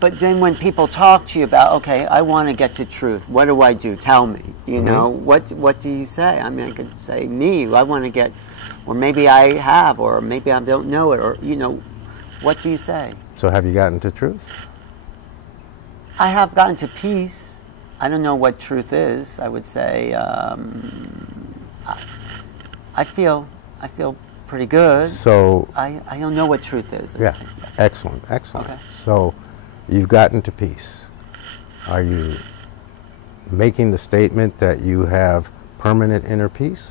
But then when people talk to you about, okay, I want to get to truth, what do I do? Tell me. You know, what do you say? I mean, I could say, me, I want to get, or maybe I have, or maybe I don't know it, or, you know, what do you say? So have you gotten to truth? I have gotten to peace. I don't know what truth is. I would say I feel pretty good. So I don't know what truth is. yeah, excellent, excellent. Okay. So you've gotten to peace. Are you making the statement that you have permanent inner peace?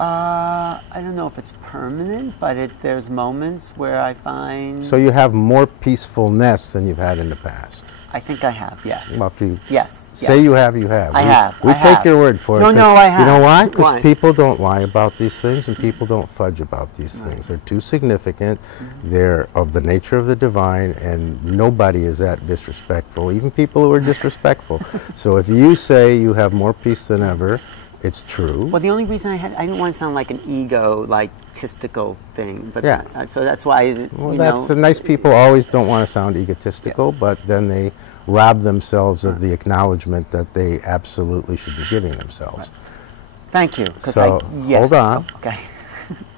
I don't know if it's permanent, but there's moments where I find... So you have more peacefulness than you've had in the past? I think I have, yes. Well, if you yes. say you have, you have. I have. We take your word for it. No, I have. You know why? Because Why? people don't lie about these things and people don't fudge about these things. They're too significant. They're of the nature of the divine, and nobody is that disrespectful, even people who are disrespectful. So if you say you have more peace than ever, it's true. Well, the only reason I didn't want to sound like an ego, like testicle thing, but yeah. So that's why. Well, that's the nice people always don't want to sound egotistical, but then they rob themselves of the acknowledgement that they absolutely should be giving themselves. Thank you. So hold on. Oh, okay.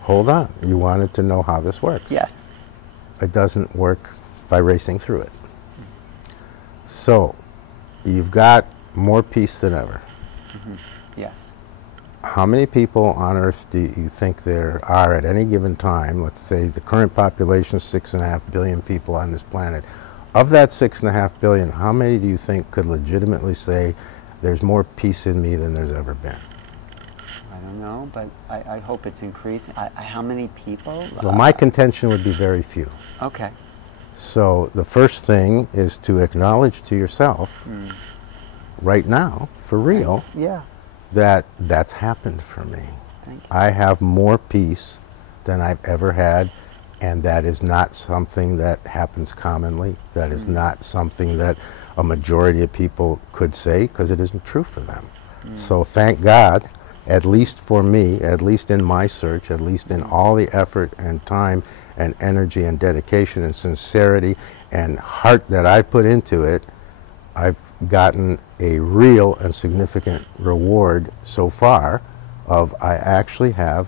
Hold on. You wanted to know how this works. Yes. It doesn't work by racing through it. So you've got more peace than ever. Yes. How many people on Earth do you think there are at any given time? Let's say the current population is 6.5 billion people on this planet. Of that 6.5 billion, how many do you think could legitimately say there's more peace in me than there's ever been? I don't know, but I hope it's increasing. How many people? Well, my contention would be very few. Okay. So the first thing is to acknowledge to yourself right now, for real, Yeah. that that's happened for me. Thank you. I have more peace than I've ever had, and that is not something that happens commonly. That is not something that a majority of people could say, because it isn't true for them. So thank God, at least for me, at least in my search, at least in all the effort and time and energy and dedication and sincerity and heart that I put into it, I've gotten a real and significant reward so far of I actually have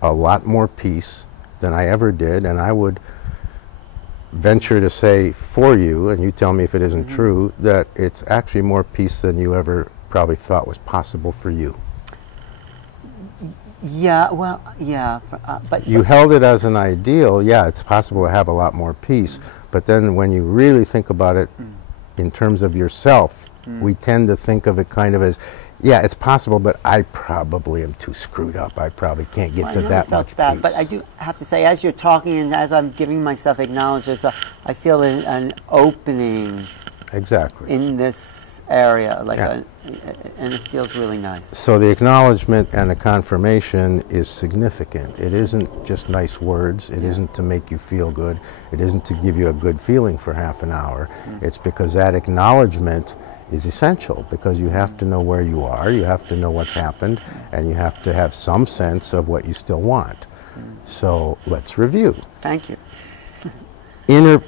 a lot more peace than I ever did, and I would venture to say for you, and you tell me if it isn't true, that it's actually more peace than you ever probably thought was possible for you. Yeah, well, yeah, but... You held it as an ideal. Yeah, it's possible to have a lot more peace, but then when you really think about it in terms of yourself, we tend to think of it kind of as, yeah, it's possible, but I probably am too screwed up. I probably can't get to that much peace. But I do have to say, as you're talking and as I'm giving myself acknowledgments, I feel an opening Exactly. in this area, like Yeah. and it feels really nice. So the acknowledgement and the confirmation is significant. It isn't just nice words. It isn't to make you feel good. It isn't to give you a good feeling for half an hour. It's because that acknowledgement is essential, because you have to know where you are, you have to know what's happened, and you have to have some sense of what you still want. So let's review. Thank you.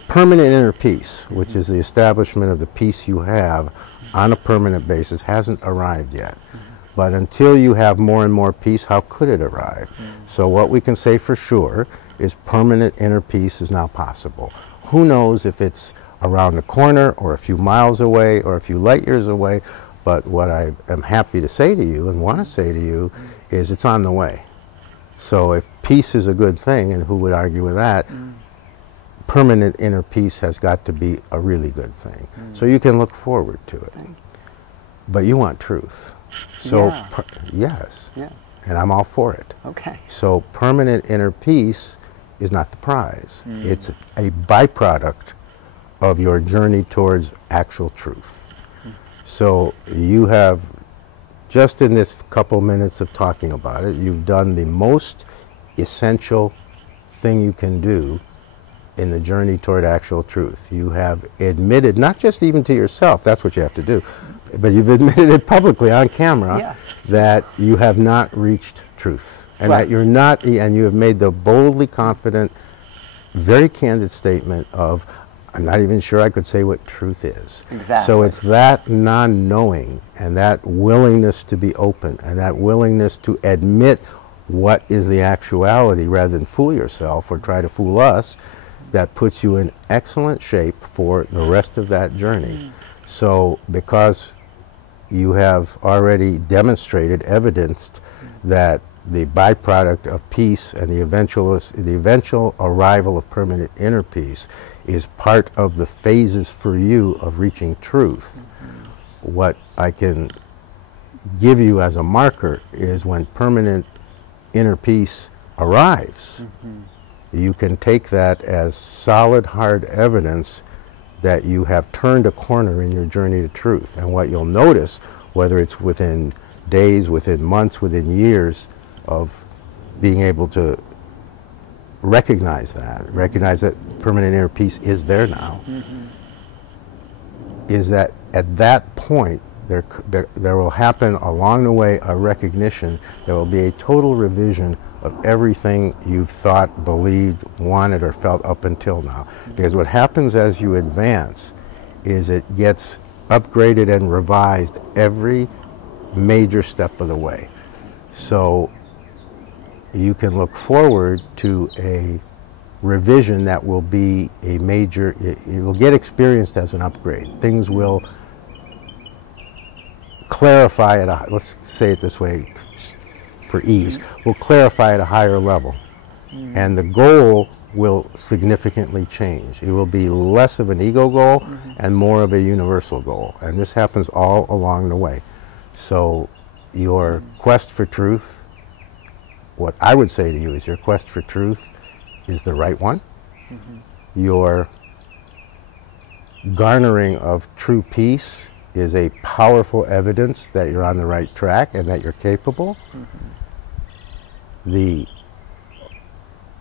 Permanent inner peace, which is the establishment of the peace you have on a permanent basis, hasn't arrived yet. But until you have more and more peace, how could it arrive? So what we can say for sure is permanent inner peace is now possible. Who knows if it's around the corner or a few miles away or a few light years away, but what I am happy to say to you and want to say to you is it's on the way. So if peace is a good thing, and who would argue with that, permanent inner peace has got to be a really good thing. So you can look forward to it. But you want truth. So yes, and I'm all for it. Okay. So permanent inner peace is not the prize. It's a byproduct of your journey towards actual truth. So you have, just in this couple minutes of talking about it, you've done the most essential thing you can do in the journey toward actual truth. You have admitted, not just even to yourself, that's what you have to do, but you've admitted it publicly on camera that you have not reached truth. And that you're not, and you have made the boldly confident, very candid statement of, I'm not even sure I could say what truth is. Exactly. So it's that non-knowing and that willingness to be open and that willingness to admit what is the actuality rather than fool yourself or try to fool us that puts you in excellent shape for the rest of that journey. So because you have already demonstrated, evidenced that the byproduct of peace and the eventual arrival of permanent inner peace is part of the phases for you of reaching truth. What I can give you as a marker is when permanent inner peace arrives, you can take that as solid, hard evidence that you have turned a corner in your journey to truth. And what you'll notice, whether it's within days, within months, within years of being able to recognize that permanent inner peace is there now, is that at that point there will happen along the way a recognition, there will be a total revision of everything you've thought, believed, wanted, or felt up until now. Because what happens as you advance is it gets upgraded and revised every major step of the way. So you can look forward to a revision that will be a major, it will get experienced as an upgrade. Things will clarify at a, let's say it this way for ease, will clarify at a higher level. And the goal will significantly change. It will be less of an ego goal and more of a universal goal. And this happens all along the way. So your quest for truth, what I would say to you is your quest for truth is the right one. Your garnering of true peace is a powerful evidence that you're on the right track and that you're capable. The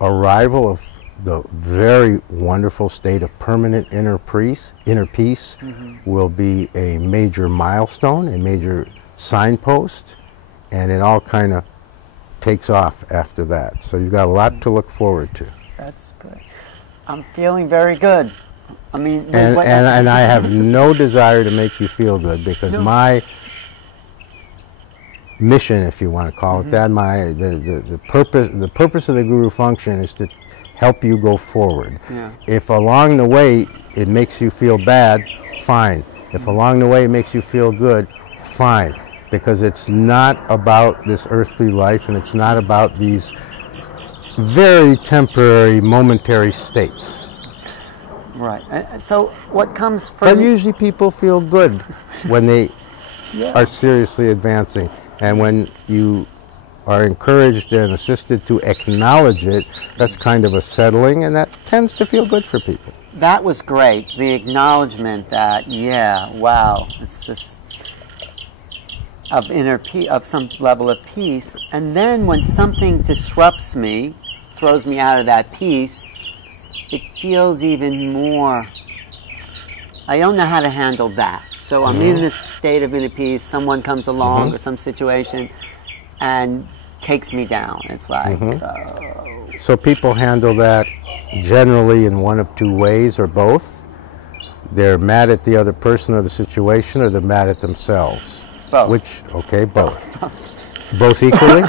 arrival of the very wonderful state of permanent inner peace will be a major milestone, a major signpost, and it all kind of takes off after that. So you've got a lot to look forward to. That's good. I'm feeling very good. I mean, and I have no desire to make you feel good, because my mission, if you want to call it that, the purpose of the Guru function is to help you go forward. If along the way it makes you feel bad, fine. If along the way it makes you feel good, fine. Because it's not about this earthly life, and it's not about these very temporary, momentary states. Right. So what comes from... But usually people feel good when they are seriously advancing. And when you are encouraged and assisted to acknowledge it, that's kind of a settling, and that tends to feel good for people. That was great. The acknowledgement that, yeah, wow, it's just of inner peace, of some level of peace. And then when something disrupts me, throws me out of that peace, it feels even more, I don't know how to handle that. So I'm in this state of inner peace, someone comes along or some situation and takes me down. It's like, oh. So people handle that generally in one of two ways, or both. They're mad at the other person or the situation, or they're mad at themselves. Both. Which, okay, both. Both equally?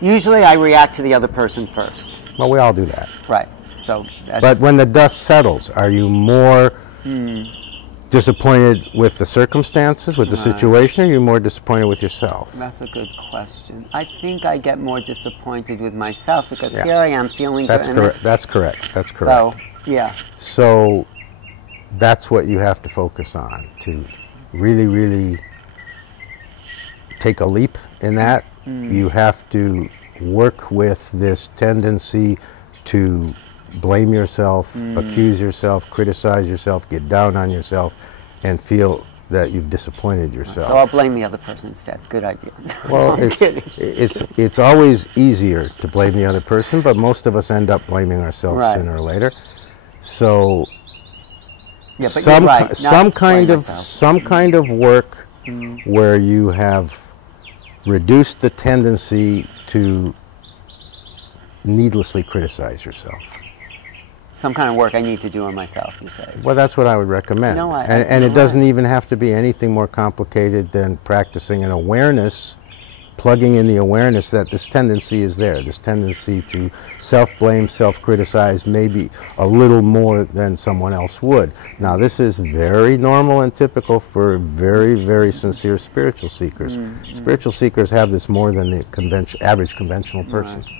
Usually I react to the other person first. Well, we all do that. Right. So that's... But when the dust settles, are you more disappointed with the circumstances, with the situation, or are you more disappointed with yourself? That's a good question. I think I get more disappointed with myself, because here I am feeling that's good. Correct. That's correct. That's correct. So, yeah. So that's what you have to focus on, to really, really take a leap in that. You have to work with this tendency to blame yourself, accuse yourself, criticize yourself, get down on yourself, and feel that you've disappointed yourself. So I'll blame the other person instead. Good idea. Well, it's always easier to blame the other person, but most of us end up blaming ourselves sooner or later. So but some kind of work where you have reduced the tendency to needlessly criticize yourself. some kind of work I need to do on myself, you say. Well, that's what I would recommend. No, and it doesn't even have to be anything more complicated than practicing an awareness, plugging in the awareness that this tendency is there, this tendency to self-blame, self-criticize, maybe a little more than someone else would. Now, this is very normal and typical for very, very sincere spiritual seekers. Spiritual seekers have this more than the average conventional person. Right.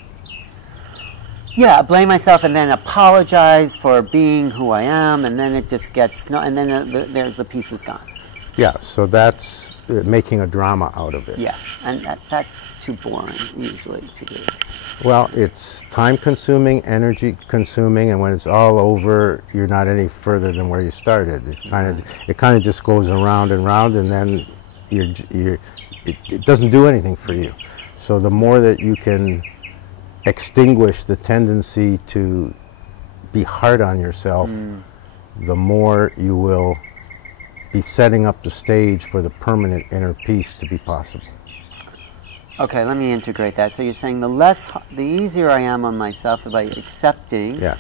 Yeah, blame myself and then apologize for being who I am, and then it just gets, and then there's the piece is gone. Yeah, so that's making a drama out of it. Yeah, and that's too boring usually to do. Well, it's time-consuming, energy-consuming, and when it's all over, you're not any further than where you started. It kind of just goes around and round, and then it doesn't do anything for you. So the more that you can extinguish the tendency to be hard on yourself, the more you will be setting up the stage for the permanent inner peace to be possible. Okay, let me integrate that. So you're saying the easier I am on myself by accepting. Yes.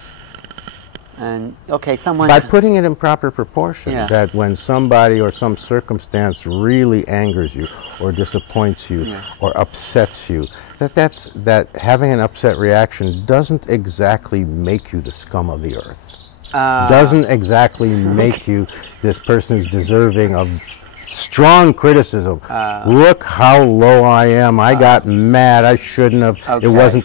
And okay, someone by putting it in proper proportion. Yeah. That when somebody or some circumstance really angers you, or disappoints you, or upsets you, that having an upset reaction doesn't exactly make you the scum of the earth. Doesn't exactly make you this person who's deserving of strong criticism. Look how low I am. I got mad. I shouldn't have. Okay. It wasn't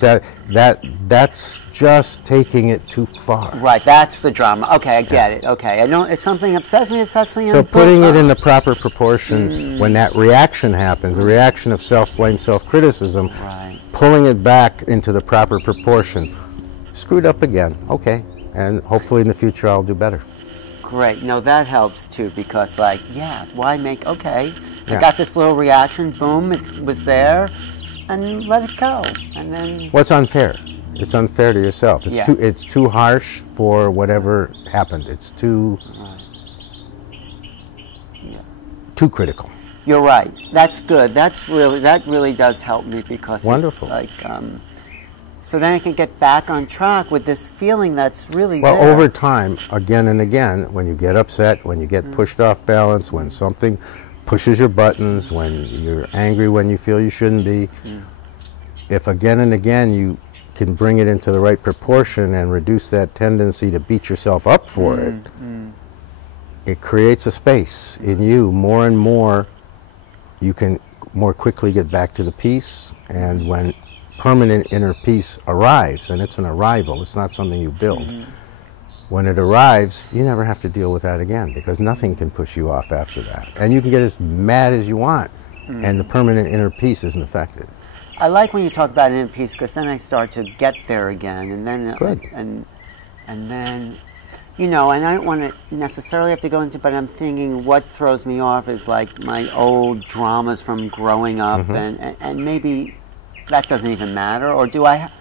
that's just taking it too far. Right, that's the drama. Okay, I get it. Okay, I know it's something upsets me. So putting it in the proper proportion when that reaction happens, the reaction of self-blame, self-criticism, pulling it back into the proper proportion. Screwed up again. Okay, and hopefully in the future I'll do better. Great. No, that helps too, because like, yeah, why make, okay, I got this little reaction, boom, it was there, and let it go. And then... What's unfair? It's unfair to yourself. It's too harsh for whatever happened. It's too critical. You're right. That's good. That really does help me, because wonderful. It's like, so then I can get back on track with this feeling that's really well, there. over time, again and again, when you get upset, when you get pushed off balance, when something pushes your buttons, when you're angry when you feel you shouldn't be, if again and again you can bring it into the right proportion and reduce that tendency to beat yourself up for it, it creates a space in you. More and more, you can more quickly get back to the peace, and when permanent inner peace arrives, and it's an arrival, it's not something you build. When it arrives, you never have to deal with that again, because nothing can push you off after that. And you can get as mad as you want, and the permanent inner peace isn't affected. I like when you talk about inner peace, because then I start to get there again, and then and then, you know, and I don't want to necessarily have to go into, but I'm thinking what throws me off is like my old dramas from growing up, and maybe that doesn't even matter, or do I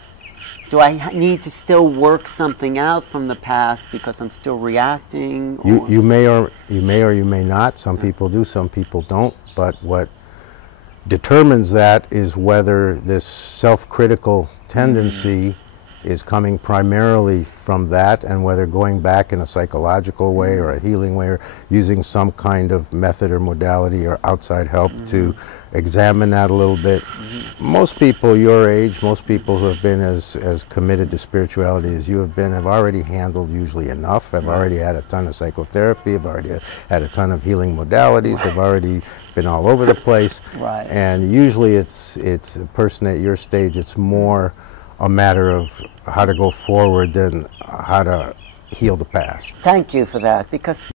need to still work something out from the past because I'm still reacting? You may or you may not. Some people do, some people don't. But what determines that is whether this self-critical tendency is coming primarily from that, and whether going back in a psychological way or a healing way, or using some kind of method or modality or outside help to examine that a little bit. Most people your age, most people who have been as committed to spirituality as you have been, have already handled usually enough, have already had a ton of psychotherapy, have already had a ton of healing modalities, have already been all over the place. And usually it's a person at your stage, it's more a matter of how to go forward than how to heal the past. Thank you for that, because